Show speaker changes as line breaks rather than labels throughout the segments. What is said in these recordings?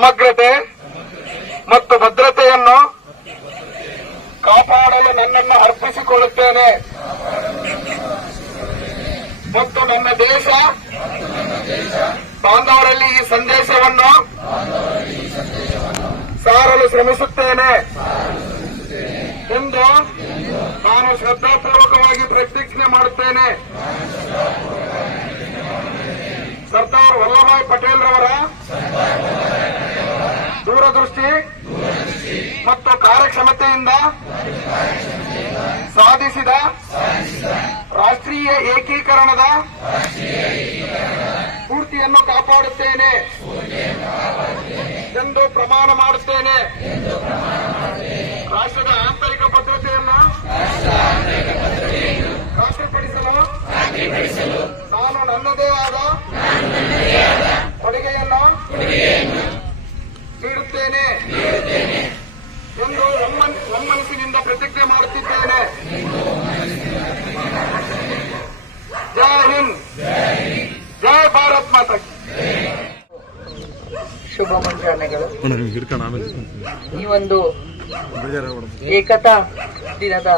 ಸಮಗ್ರತೆ ಮತ್ತು ಭದ್ರತೆಯನ್ನು ಕಾಪಾಡಲು ನನ್ನನ್ನು ಅರ್ಪಿಸಿಕೊಳ್ಳುತ್ತೇನೆ. ಮತ್ತು ನನ್ನ ದೇಶ ಬಾಂಧವರಲ್ಲಿ ಈ ಸಂದೇಶವನ್ನು ಸಾರಲು ಶ್ರಮಿಸುತ್ತೇನೆ. ಎಂದು ನಾನು ಶ್ರದ್ಧಾಪೂರ್ವಕವಾಗಿ ಪ್ರತಿಜ್ಞೆ ಮಾಡುತ್ತೇನೆ. ಸರ್ದಾರ್ ವಲ್ಲಭಾಯ್ ಪಟೇಲ್ ರವರ ದೂರದೃಷ್ಟಿ ಮತ್ತು ಕಾರ್ಯಕ್ಷಮತೆಯಿಂದ ಸಾಧಿಸಿದ ರಾಷ್ಟ್ರೀಯ ಏಕೀಕರಣದ ಸ್ಫೂರ್ತಿಯನ್ನು ಕಾಪಾಡುತ್ತೇನೆ ಎಂದು ಪ್ರಮಾಣ ಮಾಡುತ್ತೇನೆ. ರಾಷ್ಟ್ರದ ಆಂತರಿಕ ಭದ್ರತೆಯನ್ನು ಖಾತ್ರಿಪಡಿಸಲು ನಾನು ನನ್ನದೇ ಆದ ಕೊಡುಗೆಯನ್ನು ಪ್ರತಿಜ್ಞೆ ಮಾಡುತ್ತಿದ್ದೇನೆ. ಜೈ ಹಿಂದ್. ಜಯ ಭಾರತ್ ಮಾತಾ.
ಶುಭ ಮುಂಜಾನೆಗಳು. ಈ ಒಂದು ಏಕತಾ ದಿನದ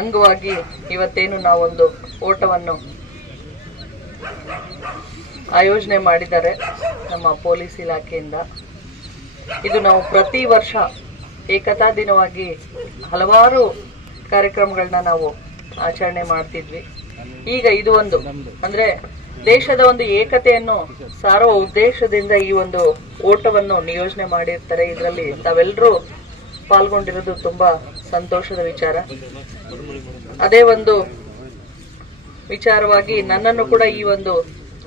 ಅಂಗವಾಗಿ ಇವತ್ತೇನು ನಾವೊಂದು ಓಟವನ್ನು ಆಯೋಜನೆ ಮಾಡಿದ್ದಾರೆ ನಮ್ಮ ಪೊಲೀಸ್ ಇಲಾಖೆಯಿಂದ. ಇದು ನಾವು ಪ್ರತಿ ವರ್ಷ ಏಕತಾ ದಿನವಾಗಿ ಹಲವಾರು ಕಾರ್ಯಕ್ರಮಗಳನ್ನ ನಾವು ಆಚರಣೆ ಮಾಡ್ತಿದ್ವಿ. ಈಗ ಇದು ಒಂದು. ಅಂದ್ರೆ ದೇಶದ ಒಂದು ಏಕತೆಯನ್ನು ಸಾರುವ ಉದ್ದೇಶದಿಂದ ಈ ಒಂದು ಓಟವನ್ನು ನಿಯೋಜನೆ ಮಾಡಿರ್ತಾರೆ. ಇದರಲ್ಲಿ ತಾವೆಲ್ಲರೂ ಪಾಲ್ಗೊಂಡಿರೋದು ತುಂಬಾ ಸಂತೋಷದ ವಿಚಾರ. ಅದೇ ಒಂದು ವಿಚಾರವಾಗಿ ನನ್ನನ್ನು ಕೂಡ ಈ ಒಂದು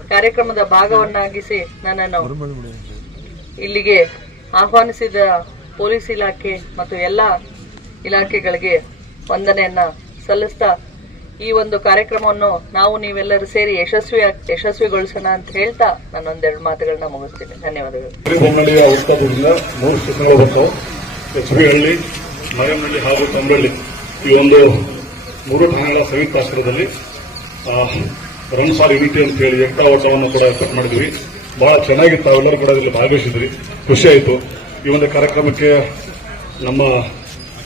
ಕಾರ್ಯಕ್ರಮದ ಭಾಗವನ್ನಾಗಿಸಿ ನನ್ನನ್ನು ಇಲ್ಲಿಗೆ ಆಹ್ವಾನಿಸಿದ ಪೊಲೀಸ್ ಇಲಾಖೆ ಮತ್ತು ಎಲ್ಲ ಇಲಾಖೆಗಳಿಗೆ ವಂದನೆಯನ್ನ ಸಲ್ಲಿಸ್ತಾ ಈ ಒಂದು ಕಾರ್ಯಕ್ರಮವನ್ನು ನಾವು ನೀವೆಲ್ಲರೂ ಸೇರಿ ಯಶಸ್ವಿ ಯಶಸ್ವಿಗೊಳಿಸೋಣ ಅಂತ ಹೇಳ್ತಾ ನಾನು ಒಂದೆರಡು ಮಾತುಗಳನ್ನ ಮುಗಿಸ್ತೀನಿ. ಧನ್ಯವಾದಗಳು.
ಮೂರು ಮರಿಯಮ್ಮನಹಳ್ಳಿ ಹಾಗೂ ತಂಬಳ್ಳಿ ಈ ಒಂದು ಮೂರು ಠಾಣೆಗಳ ಸಂಯುಕ್ತ ಆಶ್ರಯದಲ್ಲಿ ರನ್ ಫಾರ್ ಯುನಿಟಿ ಅಂತ ಹೇಳಿ ಏಕತಾ ಓಟವನ್ನು ಕೂಡ ಕಟ್ ಮಾಡಿದ್ವಿ ಬಹಳ ಚೆನ್ನಾಗಿತ್ತು. ಎಲ್ಲರೂ ಕೂಡ ಇಲ್ಲಿ ಭಾಗವಹಿಸಿದ್ರಿ ಖುಷಿ ಆಯಿತು. ಈ ಒಂದು ಕಾರ್ಯಕ್ರಮಕ್ಕೆ ನಮ್ಮ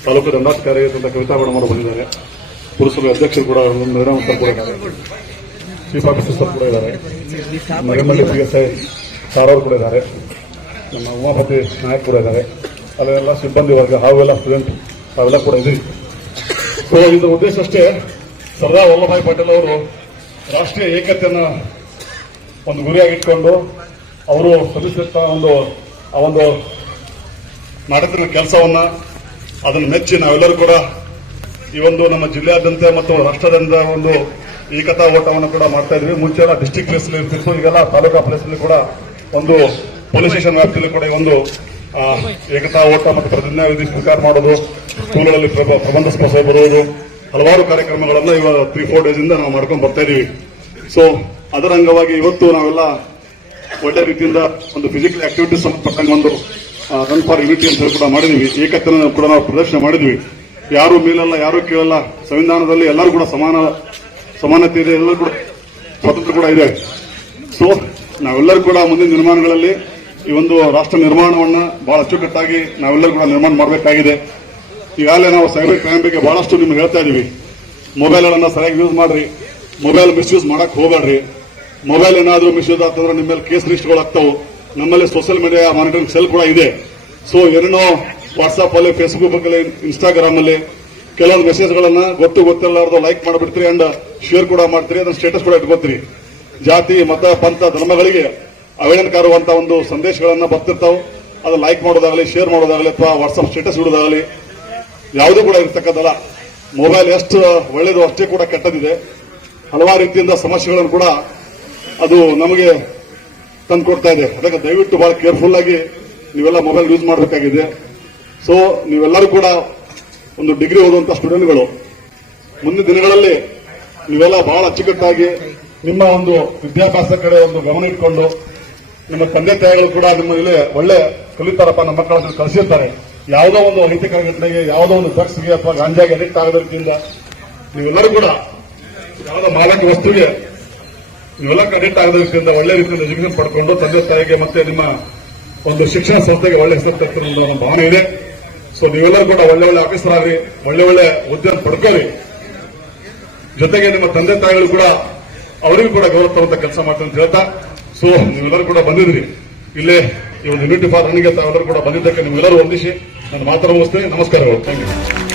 ತಾಲೂಕು ದಂಡಾಧಿಕಾರಿ ಅಂತ ಕವಿತಾ ಮೇಡಮ್ ಅವರು ಬಂದಿದ್ದಾರೆ. ಪುರಸಭೆ ಅಧ್ಯಕ್ಷರು ಕೂಡ ಮೇಡಮ್ ಕೂಡ ಇದ್ದಾರೆ. ಚೀಫ್ ಆಫೀಸರ್ ಸರ್ ಕೂಡ ಇದ್ದಾರೆ. Marimalli P S I sir ಅವರು ಕೂಡ ಇದ್ದಾರೆ. ನಮ್ಮ ಉಮಾಪತಿ ನಾಯಕ್ ಕೂಡ ಇದ್ದಾರೆ. ಅಲ್ಲೆಲ್ಲ ಸಿಬ್ಬಂದಿ ವರ್ಗ, ಹಾವೆಲ್ಲ ಸ್ಟೂಡೆಂಟ್ ಅವೆಲ್ಲ ಕೂಡ ಇದ್ದೀವಿ ಸೊ ಇದರ ಉದ್ದೇಶ ಅಷ್ಟೇ. ಸರ್ದಾರ್ ವಲ್ಲಭಾಯ್ ಪಟೇಲ್ ಅವರು ರಾಷ್ಟ್ರೀಯ ಏಕತೆಯನ್ನು ಒಂದು ಗುರಿಯಾಗಿಟ್ಕೊಂಡು ಅವರು ಸಲ್ಲಿಸಿದ ಒಂದು ಆ ಒಂದು ಮಾಡಿದ ಕೆಲಸವನ್ನ ಅದನ್ನು ಮೆಚ್ಚಿ ನಾವೆಲ್ಲರೂ ಕೂಡ ಈ ಒಂದು ನಮ್ಮ ಜಿಲ್ಲೆಯಾದ್ಯಂತ ಮತ್ತು ರಾಷ್ಟ್ರದಿಂದ ಒಂದು ಏಕತಾ ಓಟವನ್ನು ಕೂಡ ಮಾಡ್ತಾ ಇದ್ವಿ ಮುಂಚೆ ಎಲ್ಲ ಡಿಸ್ಟಿಕ್ ಪ್ಲೇಸ್ ಇರ್ತಿತ್ತು. ಈಗೆಲ್ಲ ತಾಲೂಕಾ ಪ್ಲೇಸ್ ಕೂಡ ಒಂದು ಪೊಲೀಸ್ ಸ್ಟೇಷನ್ ವ್ಯಾಪ್ತಿಯಲ್ಲಿ ಕೂಡ ಒಂದು ಏಕತಾ ಓಟ ಮತ್ತು ಪ್ರತಿಜ್ಞಾ ವಿಧಿ ಸ್ವೀಕಾರ ಮಾಡೋದು, ಸ್ಕೂಲ್ಗಳಲ್ಲಿ ಪ್ರಬ- ಪ್ರಬಂಧ ಸ್ಪರ್ಧೆ ಬರುವುದು, ಹಲವಾರು ಕಾರ್ಯಕ್ರಮಗಳನ್ನ ಇವಾಗ ತ್ರೀ ಫೋರ್ ಡೇಸ್ ಇಂದ ನಾವು ಮಾಡ್ಕೊಂಡು ಬರ್ತಾ ಇದೀವಿ ಸೊ ಅದರ ಅಂಗವಾಗಿ ಇವತ್ತು ನಾವೆಲ್ಲ ಒಳ್ಳೆ ರೀತಿಯಿಂದ ಒಂದು ಫಿಸಿಕಲ್ ಆಕ್ಟಿವಿಟೀಸ್ ಸಂಬಂಧಪಟ್ಟಂಗೆ ಒಂದು ರನ್ ಫಾರ್ ಯುನಿಟಿ ಅಂತ ಕೂಡ ಮಾಡಿದ್ವಿ. ಏಕತೆಯನ್ನು ಕೂಡ ನಾವು ಪ್ರದರ್ಶನ ಮಾಡಿದ್ವಿ. ಯಾರು ಮೇಲಲ್ಲ, ಯಾರು ಕೇಳಲ್ಲ. ಸಂವಿಧಾನದಲ್ಲಿ ಎಲ್ಲರೂ ಕೂಡ ಸಮಾನ, ಸಮಾನತೆ ಇದೆ, ಎಲ್ಲರೂ ಕೂಡ ಸ್ವಾತಂತ್ರ್ಯ ಕೂಡ ಇದೆ. ಸೊ ನಾವೆಲ್ಲರೂ ಕೂಡ ಮುಂದಿನ ನಿರ್ಮಾಣಗಳಲ್ಲಿ ಈ ಒಂದು ರಾಷ್ಟ್ರ ನಿರ್ಮಾಣವನ್ನು ಬಹಳ ಅಚ್ಚುಕಟ್ಟಾಗಿ ನಾವೆಲ್ಲರೂ ಕೂಡ ನಿರ್ಮಾಣ ಮಾಡಬೇಕಾಗಿದೆ. ಈಗಾಗಲೇ ನಾವು ಸೈಬರ್ ಕ್ರೈಮ್ ಬಗ್ಗೆ ಬಹಳಷ್ಟು ನಿಮ್ಗೆ ಹೇಳ್ತಾ ಇದೀವಿ. ಮೊಬೈಲ್ಗಳನ್ನು ಸರಿಯಾಗಿ ಯೂಸ್ ಮಾಡ್ರಿ. ಮೊಬೈಲ್ ಮಿಸ್ಯೂಸ್ ಮಾಡಕ್ ಹೋಗ್ಬೇಡ್ರಿ. ಮೊಬೈಲ್ ಏನಾದರೂ ಮಿಸ್ಯೂಸ್ ಆಗ್ತಂದ್ರೆ ನಿಮ್ಮ ಮೇಲೆ ಕೇಸ್ ರಿಜಿಸ್ಟರ್ಗಳು ಆಗ್ತಾವು. ನಮ್ಮಲ್ಲಿ ಸೋಷಿಯಲ್ ಮೀಡಿಯಾ ಮಾನಿಟರಿಂಗ್ ಸೆಲ್ ಕೂಡ ಇದೆ. ಸೊ ಏನೇನೋ ವಾಟ್ಸ್ಆಪ್ ಅಲ್ಲಿ ಫೇಸ್ಬುಕ್ ಅಲ್ಲಿ ಇನ್ಸ್ಟಾಗ್ರಾಮ್ ಅಲ್ಲಿ ಕೆಲವೊಂದು ಮೆಸೇಜ್ಗಳನ್ನ ಗೊತ್ತು ಗೊತ್ತಿಲ್ಲಾರ್ದು ಲೈಕ್ ಮಾಡಿಬಿಡ್ತೀರಿ ಅಂಡ್ ಶೇರ್ ಕೂಡ ಮಾಡ್ತೀರಿ, ಅದನ್ನ ಸ್ಟೇಟಸ್ ಕೂಡ ಇಟ್ಕೋತೀರಿ. ಜಾತಿ, ಮತ, ಪಂಥ, ಧರ್ಮಗಳಿಗೆ ಅವಹೇಳನಕಾರುವಂತ ಒಂದು ಸಂದೇಶಗಳನ್ನ ಬರ್ತಿರ್ತಾವೆ. ಅದು ಲೈಕ್ ಮಾಡೋದಾಗಲಿ ಶೇರ್ ಮಾಡೋದಾಗಲಿ, ಅಥವಾ ವಾಟ್ಸ್ಆಪ್ ಸ್ಟೇಟಸ್ ಇಡೋದಾಗಲಿ ಯಾವುದೂ ಕೂಡ ಇರ್ತಕ್ಕಂಥದ್ದಲ್ಲ ಮೊಬೈಲ್ ಎಷ್ಟು ಒಳ್ಳೇದು ಅಷ್ಟೇ ಕೂಡ ಕೆಟ್ಟದಿದೆ. ಹಲವಾರು ರೀತಿಯಿಂದ ಸಮಸ್ಯೆಗಳನ್ನು ಕೂಡ ಅದು ನಮಗೆ ತಂದುಕೊಡ್ತಾ ಇದೆ. ಅದಕ್ಕೆ ದಯವಿಟ್ಟು ಬಹಳ ಕೇರ್ಫುಲ್ ಆಗಿ ನೀವೆಲ್ಲ ಮೊಬೈಲ್ ಯೂಸ್ ಮಾಡಬೇಕಾಗಿದೆ. ಸೊ ನೀವೆಲ್ಲರೂ ಕೂಡ ಒಂದು ಡಿಗ್ರಿ ಓದುವಂತ ಸ್ಟೂಡೆಂಟ್ಗಳು ಮುಂದಿನ ದಿನಗಳಲ್ಲಿ ನೀವೆಲ್ಲ ಬಹಳ ಅಚ್ಚುಕಟ್ಟಾಗಿ ನಿಮ್ಮ ಒಂದು ವಿದ್ಯಾಭ್ಯಾಸ ಕಡೆ ಒಂದು ಗಮನ ಇಟ್ಕೊಂಡು, ನಿಮ್ಮ ತಂದೆ ತಾಯಿಗಳು ಕೂಡ ನಿಮ್ಮಲ್ಲಿ ಒಳ್ಳೆ ಕಲಿತಾರಪ್ಪ ನಮ್ಮ ಮಕ್ಕಳನ್ನು ಕಲಿಸಿರ್ತಾರೆ. ಯಾವುದೋ ಒಂದು ಅಹಿತಕರ ಘಟನೆಗೆ, ಯಾವುದೋ ಒಂದು ಡ್ರಗ್ಸ್ಗೆ ಅಥವಾ ಗಾಂಜಾಗೆ ಅಡಿಕ್ಟ್ ಆಗದ ರೀತಿಯಿಂದ ನೀವೆಲ್ಲರೂ ಕೂಡ ಯಾವುದೋ ಮಾಲಕ ವಸ್ತುಗೆ ನೀವೆಲ್ಲ ಕನೆಕ್ಟ್ ಆಗದ ರೀತಿಯಿಂದ ಒಳ್ಳೆ ರೀತಿಯಿಂದ ಎಜುಕೇಶನ್ ಪಡ್ಕೊಂಡು ತಂದೆ ತಾಯಿಗೆ ಮತ್ತೆ ನಿಮ್ಮ ಒಂದು ಶಿಕ್ಷಣ ಸಂಸ್ಥೆಗೆ ಒಳ್ಳೆ ಹೆಸರು ತರ್ತೀರ ಭಾವನೆ ಇದೆ. ಸೊ ನೀವೆಲ್ಲರೂ ಕೂಡ ಒಳ್ಳೆ ಒಳ್ಳೆ ಆಫೀಸರ್ ಆಗ್ರಿ, ಒಳ್ಳೆ ಒಳ್ಳೆ ಉದ್ಯೋಗ ಪಡ್ಕೋರಿ ಜೊತೆಗೆ ನಿಮ್ಮ ತಂದೆ ತಾಯಿಗಳು ಕೂಡ ಅವರಿಗೂ ಕೂಡ ಗೌರವ ಕೆಲಸ ಮಾಡ್ತಾರೆ ಅಂತ ಹೇಳ್ತಾ ಸೊ ನೀವೆಲ್ಲರೂ ಕೂಡ ಬಂದಿದ್ರಿ. ಇಲ್ಲೇ ಈ ಒಂದು ಯೂನಿಟಿ ಫಾರ್ ರನ್ನಿಂಗ್ ತಾವೆಲ್ಲರೂ ಕೂಡ ಬಂದಿದ್ದಕ್ಕೆ ನೀವೆಲ್ಲರೂ ವಂದಿಸಿ. ನಾನು ಮಾತ್ರ ಮುಗಿಸ್ತೀನಿ. ನಮಸ್ಕಾರಗಳು. Thank you